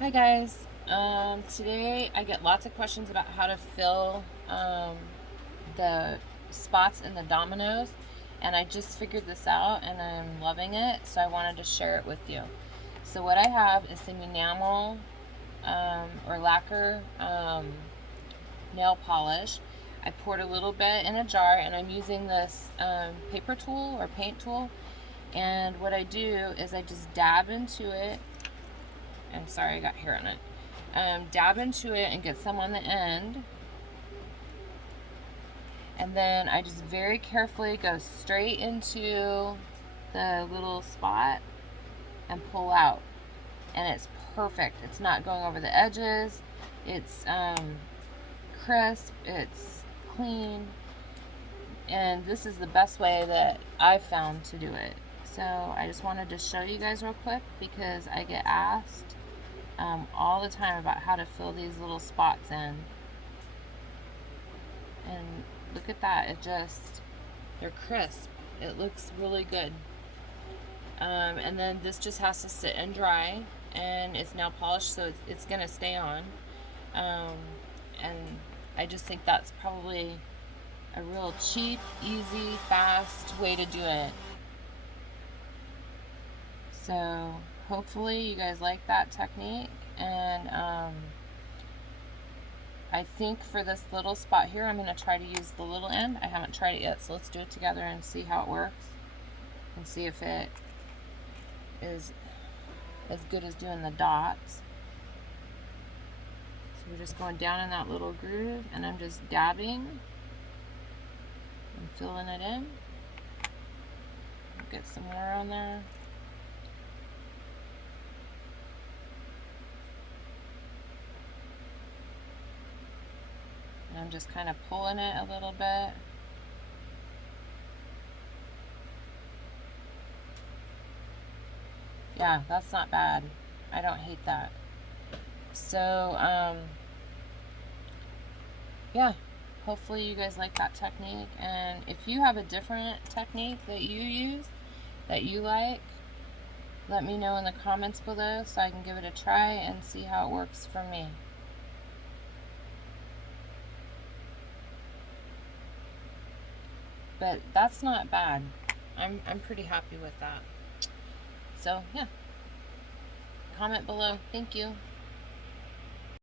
Hi guys. Today I get lots of questions about how to fill the spots in the dominoes, and I just figured this out and I'm loving it, so I wanted to share it with you. So what I have is some enamel or lacquer nail polish. I poured a little bit in a jar, and I'm using this paper tool or paint tool. And what I do is I just dab into it. I'm sorry, I got hair on it. Dab into it and get some on the end. And then I just very carefully go straight into the little spot and pull out. And it's perfect. It's not going over the edges. It's crisp. It's clean. And this is the best way that I've found to do it. So I just wanted to show you guys real quick because I get asked all the time about how to fill these little spots in. And look at that, they're crisp. It looks really good. And then this just has to sit and dry, and it's nail polished, so it's gonna stay on. And I just think that's probably a real cheap, easy, fast way to do it. So hopefully you guys like that technique. And I think for this little spot here, I'm going to try to use the little end. I haven't tried it yet, so let's do it together and see how it works and see if it is as good as doing the dots. So we're just going down in that little groove, and I'm just dabbing and filling it in. Get some more on there. And I'm just kind of pulling it a little bit. Yeah, that's not bad. I don't hate that. So, yeah, hopefully you guys like that technique. And if you have a different technique that you use, that you like, let me know in the comments below so I can give it a try and see how it works for me. But that's not bad. I'm pretty happy with that. So, yeah. Comment below. Thank you.